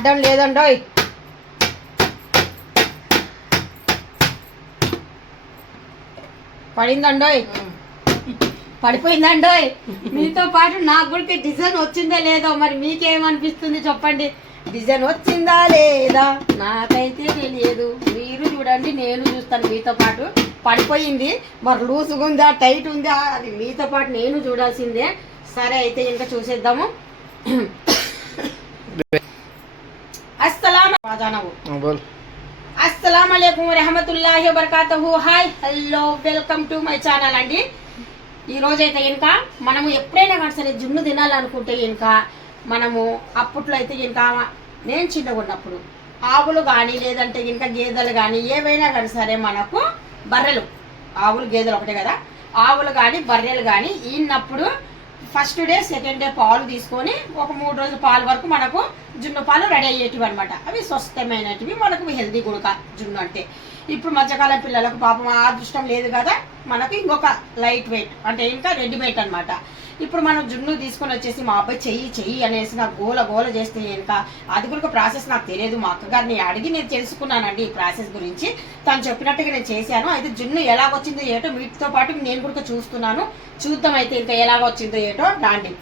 పడ్డం లేదండోయ్ పడిందండోయ్. పడిపోయిందండోయ్. మీతో పాటు నాకు కూడా డిజైన్ వచ్చిందా లేదో మరి మీకేమనిపిస్తుంది చెప్పండి. డిజైన్ వచ్చిందా లేదా? నాకైతే తెలియదు. మీరు చూడండి నేను చూస్తాను మీతో పాటు. పడిపోయింది. మరి లూసుగా ఉందా టైట్ ఉందా? అది మీతో పాటు నేను చూడాల్సిందే. సరే అయితే ఇంకా చూసేద్దాము. రాజానవు. బోల్. అస్సలం అయికం వబర్కాతహు. Hi hello welcome to my channel అండి. ఈ రోజు అయితే కనుక మనము ఎప్పుడైనా కానీ సరే జున్ను తినాలనుకుంటే కనుక మనము అప్పట్లో అయితే కనుక నేను చిన్నగా ఉన్నప్పుడు ఆవులు కానీ లేదంటే కనుక గేదెలు కానీ ఏవైనా కానీ సరే మనకు బర్రెలు. ఆవులు గేదెలు ఒకటే కదా. ఆవులు కానీ బర్రెలు కానీ ఈనప్పుడు ఫస్ట్ డే సెకండ్ డే పాలు తీసుకొని ఒక మూడు రోజుల పాలు వరకు మనకు జున్ను పాలు రెడీ అయ్యేటివి అనమాట అవి స్వస్థమైనటివి మనకు హెల్దీ గుడక జున్ను అంటే. ఇప్పుడు మధ్యకాలం పిల్లలకు పాపం ఆ అదృష్టం లేదు కదా మనకు ఇంకొక లైట్ వెయిట్ అంటే ఇంకా రెడీమేడ్ అన్నమాట. ఇప్పుడు మనం జున్ను తీసుకొని వచ్చేసి మా అబ్బాయి చెయ్యి చెయ్యి అనేసి నాకు గోల గోల చేస్తే ఇంకా అది కూడా ప్రాసెస్ నాకు తెలియదు. మా అక్కగారిని అడిగి నేను తెలుసుకున్నానండి ఈ ప్రాసెస్ గురించి. తను చెప్పినట్టుగా నేను చేశాను. అయితే జున్ను ఎలాగొచ్చిందో ఏటో వీటితో పాటు నేను కూడా చూస్తున్నాను. చూద్దాం అయితే ఇంకా ఎలాగ వచ్చిందో ఏటో. దాండి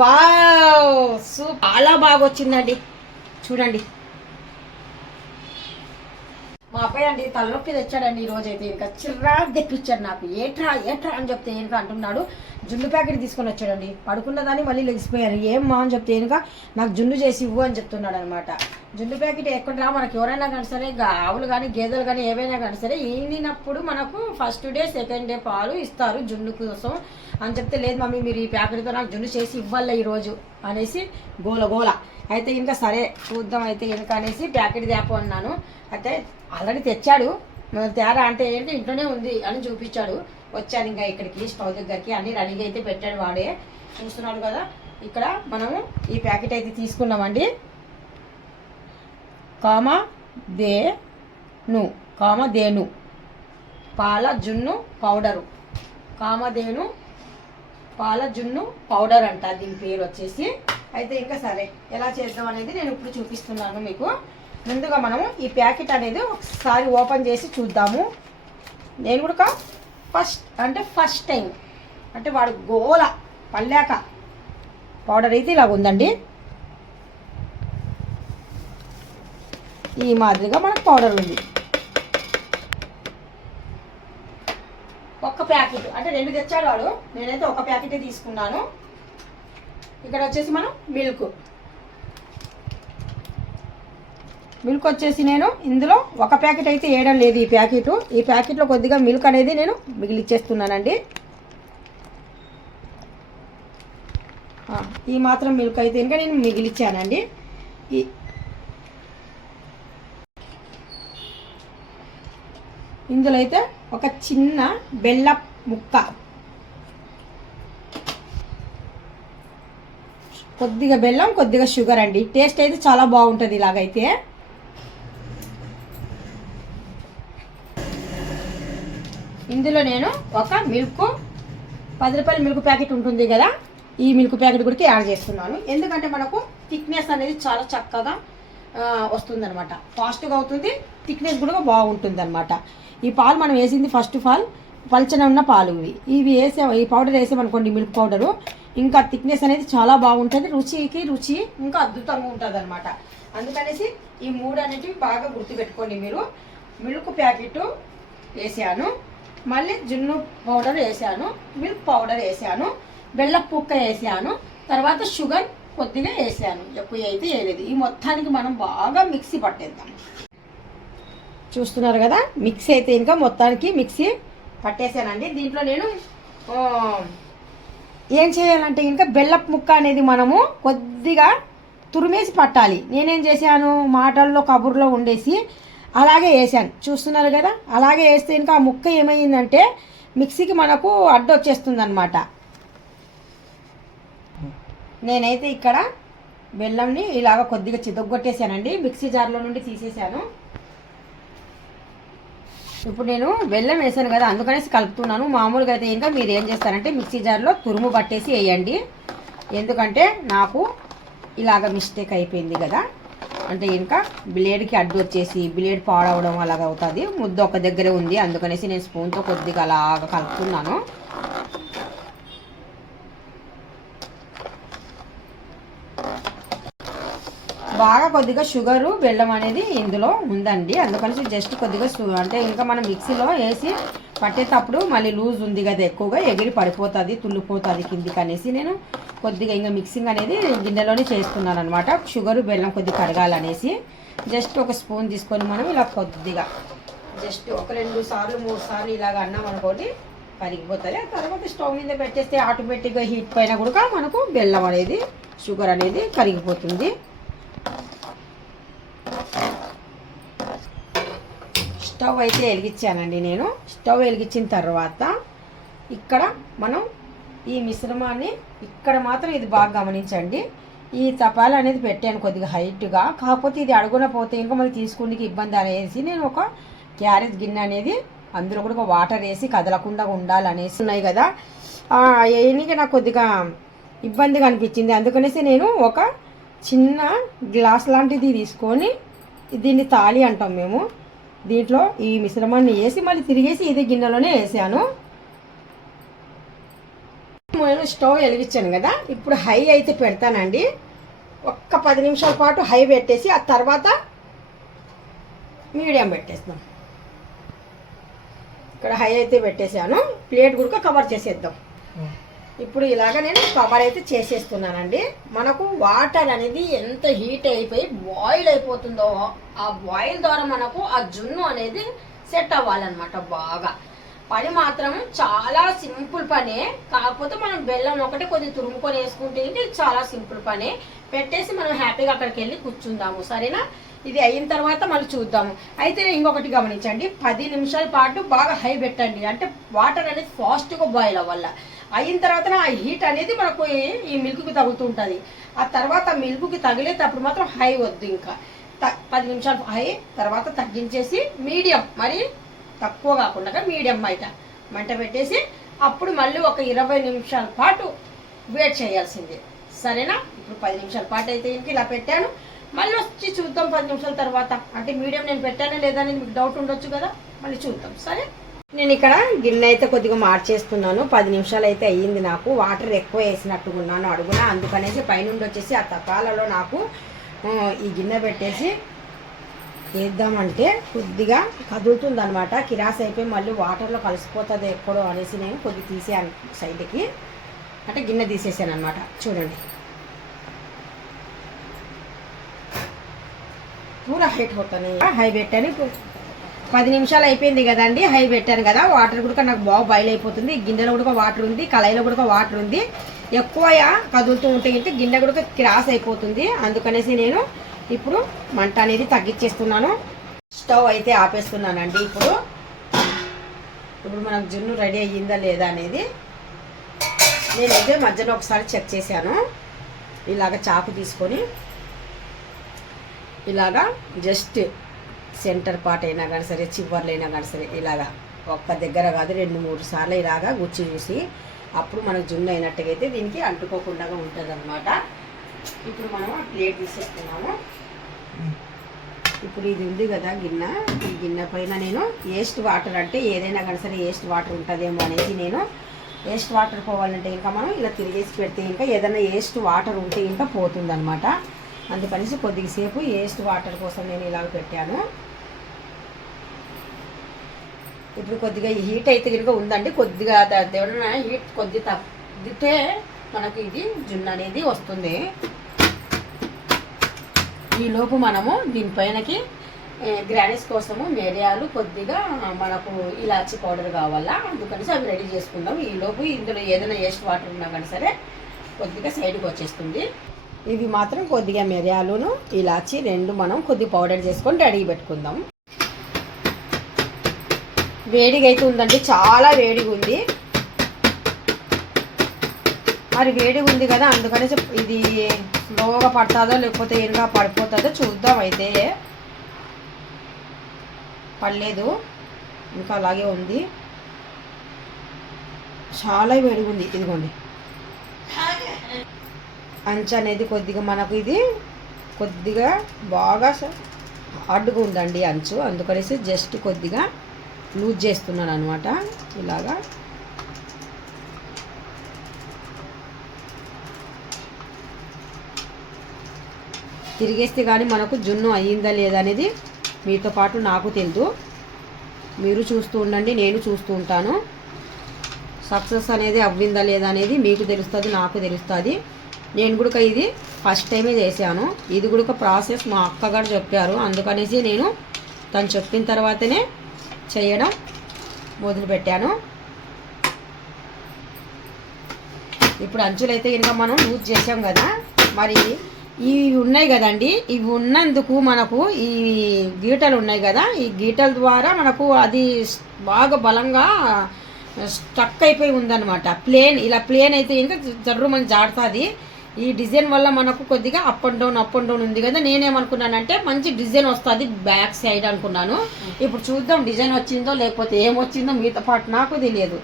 వావ్! సూప్ చాలా బాగా వచ్చిందండి చూడండి. మా అబ్బాయి అండి తలనొప్పి తెచ్చాడండి ఈ రోజు అయితే ఇంకా చిరాకు తెప్పించాడు నాకు. ఏట్రా ఏట్రా అని చెప్తే ఏనుక అంటున్నాడు. జున్ను ప్యాకెట్ తీసుకొని వచ్చాడండి. పడుకున్నదాన్ని మళ్ళీ లెగిసిపోయారు ఏం మా అని చెప్తే ఏనుక నాకు జున్ను చేసి ఇవ్వు అని చెప్తున్నాడు అనమాట జున్ను ప్యాకెట్ ఎక్కడ మనకి ఎవరైనా కానీ సరే ఆవులు కానీ గేదెలు కానీ ఏవైనా కానీ సరే ఈనినప్పుడు మనకు ఫస్ట్ డే సెకండ్ డే పాలు ఇస్తారు జున్ను కోసం. అని చెప్తే లేదు మమ్మీ మీరు ఈ ప్యాకెట్తో నాకు జున్ను చేసి ఇవ్వాలి ఈరోజు అనేసి గోల గోల. అయితే ఇంకా సరే చూద్దాం అయితే ఇంకా అనేసి ప్యాకెట్ తేపు అన్నాను. అయితే ఆల్రెడీ తెచ్చాడు. తేరా అంటే ఏంటి? ఇంట్లోనే ఉంది అని చూపించాడు. వచ్చాను ఇంకా ఇక్కడికి స్టవ్ దగ్గరికి అన్ని రెడీగా అయితే పెట్టాడు వాడే. చూస్తున్నాడు కదా ఇక్కడ మనము ఈ ప్యాకెట్ అయితే తీసుకున్నామండి. కామ దే ను కామ దేను పాల జున్ను పౌడరు. కామధేను పాల జున్ను పౌడర్ అంట దీని పేరు వచ్చేసి. అయితే ఇంకా సరే ఎలా చేద్దాం అనేది నేను ఇప్పుడు చూపిస్తున్నాను మీకు. ముందుగా మనము ఈ ప్యాకెట్ అనేది ఒకసారి ఓపెన్ చేసి చూద్దాము. నేను కూడా ఫస్ట్ అంటే ఫస్ట్ టైం. అంటే వాడు గోల పల్లాక. పౌడర్ అయితే ఇలా ఉందండి. ఈ మాదిరిగా మనకు పౌడర్ ఉంది. ఒక్క ప్యాకెట్ అంటే రెండు తెచ్చాడు వాడు. నేనైతే ఒక ప్యాకెటే తీసుకున్నాను. ఇక్కడ వచ్చేసి మనం మిల్క్. మిల్క్ వచ్చేసి నేను ఇందులో ఒక ప్యాకెట్ అయితే వేయడం లేదు ఈ ప్యాకెట్. ఈ ప్యాకెట్లో కొద్దిగా మిల్క్ అనేది నేను మిగిలిచ్చేస్తున్నానండి. ఈ మాత్రం మిల్క్ అయితే ఇంకా నేను మిగిలిచ్చానండి. ఈ ఇందులో అయితే ఒక చిన్న బెల్ల ముక్క. కొద్దిగా బెల్లం కొద్దిగా షుగర్ అండి. టేస్ట్ అయితే చాలా బాగుంటుంది ఇలాగైతే. ఇందులో నేను ఒక మిల్క్ పది రూపాయల మిల్క్ ప్యాకెట్ ఉంటుంది కదా ఈ మిల్క్ ప్యాకెట్ కూడా యాడ్ చేస్తున్నాను. ఎందుకంటే మనకు థిక్నెస్ అనేది చాలా చక్కగా వస్తుంది అనమాట ఫాస్ట్గా అవుతుంది థిక్నెస్ కూడా బాగుంటుంది అనమాట ఈ పాలు మనం వేసింది ఫస్ట్ ఆఫ్ ఆల్ పల్చన ఉన్న పాలు ఇవి. ఇవి వేసే ఈ పౌడర్ వేసామనుకోండి మిల్క్ పౌడరు ఇంకా థిక్నెస్ అనేది చాలా బాగుంటుంది రుచికి రుచి ఇంకా అద్భుతంగా ఉంటుంది అనమాట అందుకనేసి ఈ మూడు అనేటివి బాగా గుర్తుపెట్టుకోండి మీరు. మిల్క్ ప్యాకెట్ వేసాను. మళ్ళీ జున్ను పౌడర్ వేసాను మిల్క్ పౌడర్ వేసాను బెల్లం పుక్క వేసాను తర్వాత షుగర్ కొద్దిగా వేసాను. ఎక్కువ అయితే వేయలేదు ఈ మొత్తానికి మనం బాగా మిక్సీ పట్టేద్దాం. చూస్తున్నారు కదా మిక్సీ అయితే ఇంకా మొత్తానికి మిక్సీ పట్టేసానండి. దీంట్లో నేను ఏం చేయాలంటే ఇంకా బెల్లపు ముక్క అనేది మనము కొద్దిగా తురిమేసి పట్టాలి. నేనేం చేశాను మాటల్లో కబుర్లో ఉండేసి అలాగే వేసాను చూస్తున్నారు కదా? అలాగే వేస్తే ఇంకా ఆ ముక్క ఏమైందంటే మిక్సీకి మనకు అడ్డు వచ్చేస్తుంది అనమాట నేనైతే ఇక్కడ బెల్లంని ఇలాగ కొద్దిగా చితగొట్టేసానండి మిక్సీ జార్లో నుండి తీసేసాను ఇప్పుడు నేను బెల్లం వేసాను కదా అందుకనేసి కలుపుతున్నాను. మామూలుగా అయితే ఇంకా మీరు ఏం చేస్తారంటే మిక్సీ జార్లో తురుము పట్టేసి వేయండి. ఎందుకంటే నాకు ఇలాగ మిస్టేక్ అయిపోయింది కదా. అంటే ఇంకా బ్లేడ్కి అడ్డు వచ్చేసి బ్లేడ్ పాడవడం అలాగ అవుతుంది. ముద్ద ఒక దగ్గరే ఉంది. అందుకనేసి నేను స్పూన్తో కొద్దిగా అలాగ కలుపుతున్నాను. బాగా కొద్దిగా షుగరు బెల్లం అనేది ఇందులో ఉందండి. అందుకని జస్ట్ కొద్దిగా అంటే ఇంకా మనం మిక్సీలో వేసి పట్టేటప్పుడు మళ్ళీ లూజ్ ఉంది కదా ఎక్కువగా ఎగిరి పడిపోతుంది తుల్లిపోతుంది కిందికి అనేసి నేను కొద్దిగా ఇంకా మిక్సింగ్ అనేది గిన్నెలోనే చేస్తున్నాను అనమాట షుగర్ బెల్లం కొద్దిగా కరగాలనేసి జస్ట్ ఒక స్పూన్ తీసుకొని మనం ఇలా కొద్దిగా జస్ట్ ఒక రెండు సార్లు మూడు సార్లు ఇలాగ అన్నాం అనుకోండి కరిగిపోతుంది. ఆ తర్వాత స్టవ్ మీద పెట్టేస్తే ఆటోమేటిక్గా హీట్ పైన కూడా మనకు బెల్లం అనేది షుగర్ అనేది కరిగిపోతుంది. స్టవ్ అయితే వెలిగించానండి నేను. స్టవ్ వెలిగించిన తర్వాత ఇక్కడ మనం ఈ మిశ్రమాన్ని ఇక్కడ మాత్రం ఇది బాగా గమనించండి. ఈ తపాలు అనేది పెట్టాను కొద్దిగా హైట్గా కాకపోతే ఇది అడుగున పోతే ఇంకా మళ్ళీ తీసుకుండికి ఇబ్బంది అనేసి నేను ఒక క్యారేజ్ గిన్నె అనేది అందులో కూడా ఒక వాటర్ వేసి కదలకుండా ఉండాలనేసి ఉన్నాయి కదా. వేయనికి నాకు కొద్దిగా ఇబ్బందిగా అనిపించింది. అందుకనేసి నేను ఒక చిన్న గ్లాస్ లాంటిది తీసుకొని దీన్ని తాళి అంటాం మేము. దీంట్లో ఈ మిశ్రమాన్ని వేసి మళ్ళీ తిరిగేసి ఇదే గిన్నెలోనే వేసాను. నేను స్టవ్ వెలిగించాను కదా ఇప్పుడు హై అయితే పెడతానండి. ఒక్క పది నిమిషాల పాటు హై పెట్టేసి ఆ తర్వాత మీడియం పెట్టేస్తాం. ఇక్కడ హై అయితే పెట్టేశాను. ప్లేట్ కూడా కవర్ చేసేద్దాం. ఇప్పుడు ఇలాగ నేను కవర్ అయితే చేసేస్తున్నానండి. మనకు వాటర్ అనేది ఎంత హీట్ అయిపోయి బాయిల్ అయిపోతుందో ఆ బాయిల్ ద్వారా మనకు ఆ జున్ను అనేది సెట్ అవ్వాలన్నమాట బాగా. పని మాత్రం చాలా సింపుల్ పనే. కాకపోతే మనం బెల్లం ఒకటి కొద్దిగా తురుముకొని వేసుకుంటే ఇది చాలా సింపుల్ పనే. పెట్టేసి మనం హ్యాపీగా అక్కడికి వెళ్ళి కూర్చుందాము. సరేనా? ఇది అయిన తర్వాత మళ్ళీ చూద్దాము. అయితే ఇంకొకటి గమనించండి. పది నిమిషాల పాటు బాగా హై పెట్టండి. అంటే వాటర్ అనేది ఫాస్ట్గా బాయిల్ అవ్వాల. అయిన తర్వాత ఆ హీట్ అనేది మనకు ఈ- మిల్క్కి తగులుతుంటుంది. ఆ తర్వాత మిల్క్కి తగిలేటప్పుడు మాత్రం హై వద్దు ఇంకా. త- పది నిమిషాలు హై తర్వాత తగ్గించేసి మీడియం. మరి తక్కువ కాకుండా మీడియం బయట మంట పెట్టేసి అప్పుడు మళ్ళీ ఒక ఇరవై నిమిషాల పాటు వెయిట్ చేయాల్సిందే. సరేనా? ఇప్పుడు పది నిమిషాల పాటు అయితే ఇంటికి ఇలా పెట్టాను. మళ్ళీ వచ్చి చూద్దాం పది నిమిషాల తర్వాత. అంటే మీడియం నేను పెట్టానా లేదా అనేది మీకు డౌట్ ఉండొచ్చు కదా? మళ్ళీ చూద్దాం. సరే? నేను ఇక్కడ గిన్నె అయితే కొద్దిగా మార్చేస్తున్నాను. పది నిమిషాలు అయితే అయ్యింది నాకు. వాటర్ ఎక్కువ వేసినట్టుగా ఉన్నాను అడుగున. అందుకనేసి పైనుండి వచ్చేసి ఆ తపాలలో నాకు ఈ గిన్నె పెట్టేసి వేద్దామంటే కొద్దిగా కదులుతుంది అనమాట కిరాస్ అయిపోయి మళ్ళీ వాటర్లో కలిసిపోతుంది ఎక్కడో అనేసి నేను కొద్దిగా తీసాను సైడ్కి. అంటే గిన్నె తీసేసాను అనమాట చూడండి. పూరా హైట్ అవుతాను హై పెట్టాను పది నిమిషాలు అయిపోయింది కదండి. హై పెట్టాను కదా. వాటర్ కూడా నాకు బాగా బాయిల్ అయిపోతుంది. గిన్నెలో కూడా వాటర్ ఉంది. కళాయిలో కూడా వాటర్ ఉంది. ఎక్కువ కదులుతూ ఉంటే గిన్నె కూడా క్రాస్ అయిపోతుంది. అందుకనేసి నేను ఇప్పుడు మంట అనేది తగ్గించేస్తున్నాను. స్టవ్ అయితే ఆపేస్తున్నానండి ఇప్పుడు. ఇప్పుడు మనకు జున్ను రెడీ అయ్యిందా లేదా అనేది నేనైతే మధ్యలో ఒకసారి చెక్ చేశాను. ఇలాగ చాకు తీసుకొని ఇలాగా జస్ట్ సెంటర్ పార్ట్ అయినా కానీ సరే చివర్లు అయినా కానీ సరే ఇలాగా ఒక్క దగ్గర కాదు రెండు మూడు సార్లు ఇలాగా గుచ్చి చూసి అప్పుడు మనకు జున్ను అయినట్టుగా అయితే దీనికి అంటుకోకుండా ఉంటుంది అనమాట ఇప్పుడు మనం ఆ ప్లేట్ తీసేస్తున్నాము ఇప్పుడు ఇది ఉంది కదా గిన్నె. ఈ గిన్నె పైన నేను వేస్ట్ వాటర్ అంటే ఏదైనా కానీ సరే వేస్ట్ వాటర్ ఉంటుందేమో అనేసి నేను వేస్ట్ వాటర్ పోవాలంటే ఇంకా మనం ఇలా తిరిగేసి పెడితే ఇంకా ఏదైనా వేస్ట్ వాటర్ ఉంటే ఇంకా పోతుంది అనమాట అందుకనేసి కొద్దిసేపు వేస్ట్ వాటర్ కోసం నేను ఇలాగ పెట్టాను. ఇప్పుడు కొద్దిగా హీట్ అయితే కనుక ఉందండి. కొద్దిగా ద- ఎవరైనా హీట్ కొద్దిగా తగ్గితే మనకు ఇది జున్ను అనేది వస్తుంది. ఈలోపు మనము దీనిపైనకి గ్రానైస్ కోసము మిరియాలు కొద్దిగా మనకు ఇలాచి పౌడర్ కావాలా? అందుకని అవి రెడీ చేసుకుందాం. ఈ లోపు ఇందులో ఏదైనా వేస్ట్ వాటర్ ఉన్నా కానీ సరే కొద్దిగా సైడ్కి వచ్చేస్తుంది. ఇవి మాత్రం కొద్దిగా మిరియాలును ఇలాచి రెండు మనం కొద్ది పౌడర్ చేసుకొని రెడీ పెట్టుకుందాం. వేడిగా అయితే ఉందండి. చాలా వేడిగా ఉంది మరి వేడిగా ఉంది కదా అందుకనేసి ఇది స్లోగా పడుతుందో లేకపోతే ఏరుగా పడిపోతుందో చూద్దాం అయితే. పడలేదు ఇంకా అలాగే ఉంది. చాలా వేడిగా ఉంది ఇదిగోండి. అంచు అనేది కొద్దిగా మనకు ఇది కొద్దిగా బాగా అడ్డుగా హార్డ్గా ఉందండి అంచు. అందుకనేసి జస్ట్ కొద్దిగా లూజ్ చేస్తున్నాను అనమాట ఇలాగా. తిరిగేస్తే కానీ మనకు జున్ను అయ్యిందా లేదా అనేది మీతో పాటు నాకు తెలుదు. మీరు చూస్తూ ఉండండి నేను చూస్తూ ఉంటాను. సక్సెస్ అనేది అవ్విందా లేదా అనేది మీకు తెలుస్తుంది నాకు తెలుస్తుంది. నేను కూడా ఇది ఫస్ట్ టైమే చేశాను. ఇది కూడా ప్రాసెస్ మా అక్కగారు చెప్పారు. అందుకనేసి నేను తను చెప్పిన తర్వాతనే చేయడం మొదలుపెట్టాను. ఇప్పుడు అంచులైతే ఇంకా మనం యూజ్ చేసాం కదా మరి ఇవి ఉన్నాయి కదండి. ఇవి ఉన్నందుకు మనకు ఈ గీటలు ఉన్నాయి కదా. ఈ గీటల ద్వారా మనకు అది బాగా బలంగా స్టక్ అయిపోయి ఉందన్నమాట. ప్లేన్ ఇలా ప్లేన్ అయితే ఇంకా జర్రు మన జాడుతుంది. ఈ డిజైన్ వల్ల మనకు కొద్దిగా up and down up and down ఉంది కదా. నేనేమనుకున్నానంటే మంచి డిజైన్ వస్తుంది బ్యాక్ సైడ్ అనుకున్నాను. ఇప్పుడు చూద్దాం డిజైన్ వచ్చిందో లేకపోతే ఏమొచ్చిందో మీతో పాటు నాకు తెలియదు.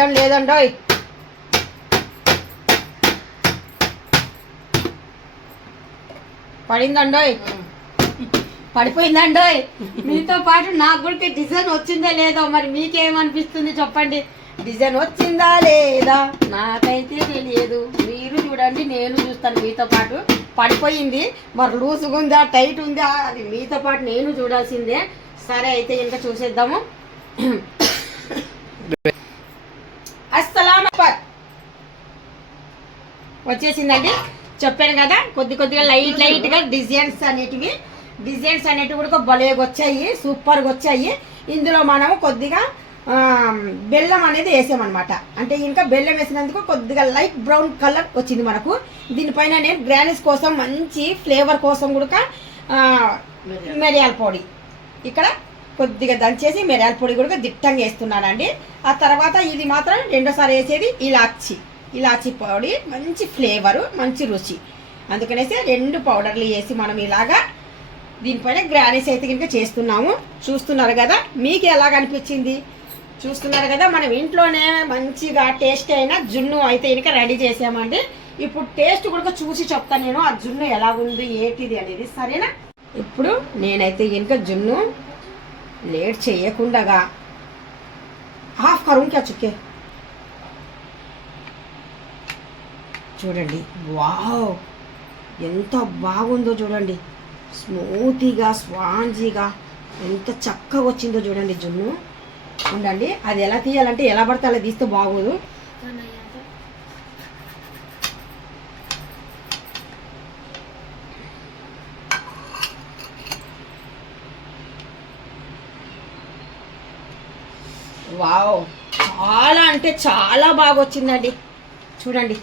అర్థం లేదండోయ్ పడిందండోయ్. పడిపోయిందండోయ్. మీతో పాటు నాకు కూడా డిజైన్ వచ్చిందా లేదో మరి మీకేమనిపిస్తుంది చెప్పండి. డిజైన్ వచ్చిందా లేదా? నాకైతే తెలియదు. మీరు చూడండి నేను చూస్తాను మీతో పాటు. పడిపోయింది. మరి లూసుగా ఉందా టైట్ ఉందా అది మీతో పాటు నేను చూడాల్సిందే. సరే అయితే ఇంకా చూసేద్దాము అస్సలాం వచ్చేసిందండి. చెప్పాను కదా కొద్ది కొద్దిగా లైట్ లైట్గా డిజైన్స్ అనేటివి డిజైన్స్ అనేటివి కూడా భలేగా వచ్చాయి సూపర్గా వచ్చాయి. ఇందులో మనం కొద్దిగా బెల్లం అనేది వేసామన్నమాట. అంటే ఇంకా బెల్లం వేసినందుకు కొద్దిగా లైట్ బ్రౌన్ కలర్ వచ్చింది మనకు. దీనిపైన నేను గ్రానీస్ కోసం మంచి ఫ్లేవర్ కోసం కూడా మిరియాల పొడి. ఇక్కడ కొద్దిగా దంచేసి మిరియాల పొడి కూడా దిట్టంగా వేస్తున్నానండి. ఆ తర్వాత ఇది మాత్రం రెండోసారి వేసేది ఇలాచి. ఇలాచి పొడి మంచి ఫ్లేవరు మంచి రుచి. అందుకనేసి రెండు పౌడర్లు వేసి మనం ఇలాగా దీనిపైన గ్రానీస్ అయితే కనుక చేస్తున్నాము. చూస్తున్నారు కదా మీకు ఎలాగ అనిపించింది? చూస్తున్నారు కదా మనం ఇంట్లోనే మంచిగా టేస్ట్ అయిన జున్ను అయితే కనుక రెడీ చేసామండి. ఇప్పుడు టేస్ట్ కూడా చూసి చెప్తాను నేను ఆ జున్ను ఎలా ఉంది ఏంటిది అనేది. సరేనా? ఇప్పుడు నేనైతే కనుక జున్ను లేట్ చేయకుండగా హాఫ్ కరుం చుక్కే చూడండి. వావ్! ఎంత బాగుందో చూడండి. స్మూతీగా స్వాంజీగా ఎంత చక్కగా వచ్చిందో చూడండి జున్ను. ఉండండి. అది ఎలా తీయాలంటే ఎలా పడితే అలా తీస్తే బాగోదు. వావ్! చాలా అంటే చాలా బాగా వచ్చిందండి చూడండి.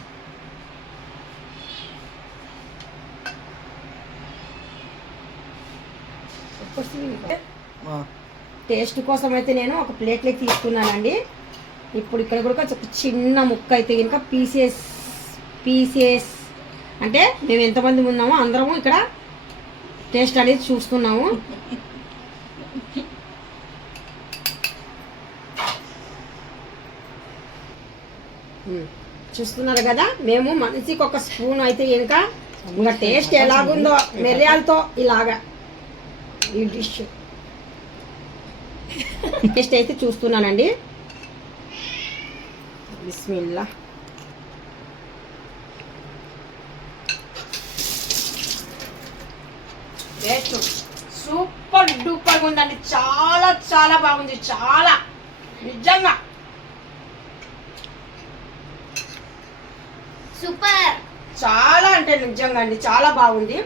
టేస్ట్ కోసం అయితే నేను ఒక ప్లేట్లోకి తీసుకున్నానండి. ఇప్పుడు ఇక్కడ కూడా ఒక చిన్న ముక్క అయితే కనుక పీసెస్ పీసెస్ అంటే మేము ఎంతమంది ఉన్నామో అందరము ఇక్కడ టేస్ట్ అనేది చూస్తున్నాము. చూస్తున్నారు కదా మేము మనిషికి ఒక స్పూన్ అయితే ఇంకా ఇంకా టేస్ట్ ఎలాగుందో మిరియాలతో ఇలాగా. ఈ డిష్ టేస్ట్ అయితే చూస్తున్నానండి. బిస్మిల్లా. సూపర్ డూపర్గా ఉందండి చాలా చాలా బాగుంది. చాలా. నిజంగా. సూపర్. చాలా అంటే నిజంగా అండి. చాలా బాగుంది.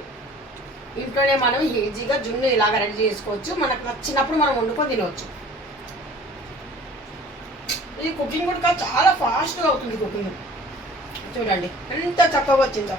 ఇంట్లోనే మనం ఈజీగా జున్ను ఇలాగ రెడీ చేసుకోవచ్చు. మనకు నచ్చినప్పుడు మనం వండుకొని తినవచ్చు ఇది కుకింగ్ కూడా చాలా ఫాస్ట్గా అవుతుంది కుకింగ్. చూడండి ఎంత చక్కగా వచ్చిందో.